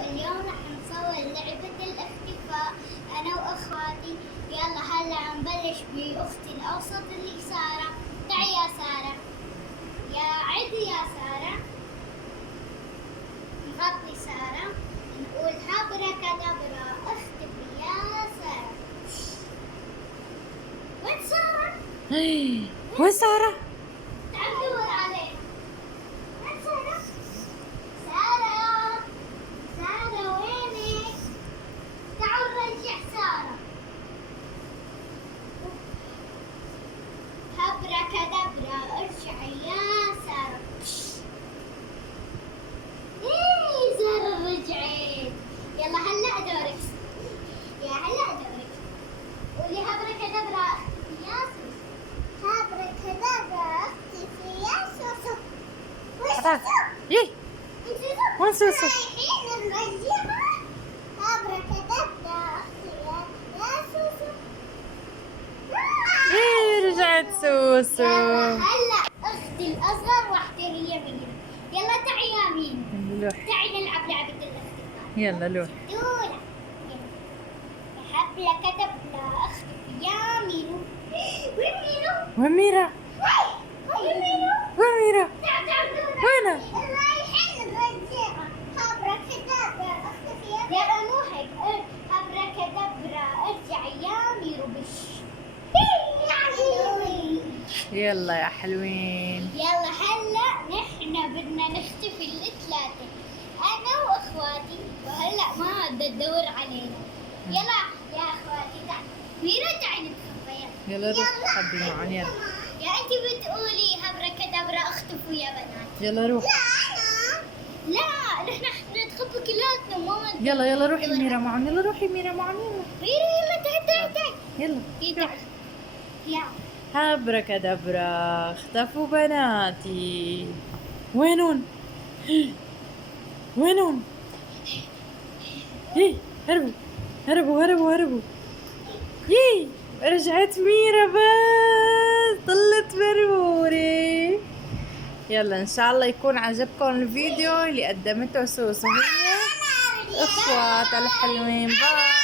اليوم راح نصور لعبة الاختفاء أنا وأخواتي. يلا هلا نبلش بأختي الأوسط اللي سارة. تعي يا سارة، يا عدي يا سارة. نغطي سارة، نقول هابركادابرا اختفي يا سارة. وين سارة؟ وين سارة؟ تعال دور عليها. وين سارة؟ سارة، سارة وينك؟ تعال نرجع سارة. هابركادابرا ارجعي يا سارة. ايه سارة رجعت. يلا هلا دورك يا هلا دورك. قولي هابركادابرا اختفي يا سوسو. هابركادابرا اختفي يا سوسو. وين سوسو؟ يي وين سوسو؟ رايحين نرجعها. هابركادابرا اختفي يا سوسو. يي رجعت سوسو. يلا هلا اختي الاصغر واحدة هي ميرا. يلا تعي يا مين. لوح. تعي نلعب لعبة الاختفاء. يلا لوح. دولة. هبلة كتبنا اختفي يا مينو. وين مينو؟ وين ميرا؟ وين مينو؟ وين ميرا؟ تعال تعال دولة. وينها؟ رايحين نرجعها. هابركادابرا اختفي يا مو هيك. هابركادابرا ارجعي يا ميرو بش. يلا يا حلوين. يلا هلا نحن بدنا نختفي الثلاثة، أنا وأخواتي، وهلا ما عاد تدور علينا. يلا يا أخواتي تعالي. ميرا تعالي نتخفى يلا. يلا روح خبي معهم يلا. يا أنت بتقولي هبركادابرا اختفوا يا بنات. يلا روح. لا نحن نتخفى كلاتنا ماما. يلا روحي ميرا معهم. يلا روحي ميرا معهم. يلا ميرا يلا تعالي تعالي. يلا. تعالي. يلا. هابركادابرا اختفوا بناتي. وينون؟ وينون؟ يي هربوا. يي رجعت ميرا بس طلت بربوري. يلا ان شاء الله يكون عجبكم الفيديو اللي قدمته سوسو هي اخوات الحلوين. باي.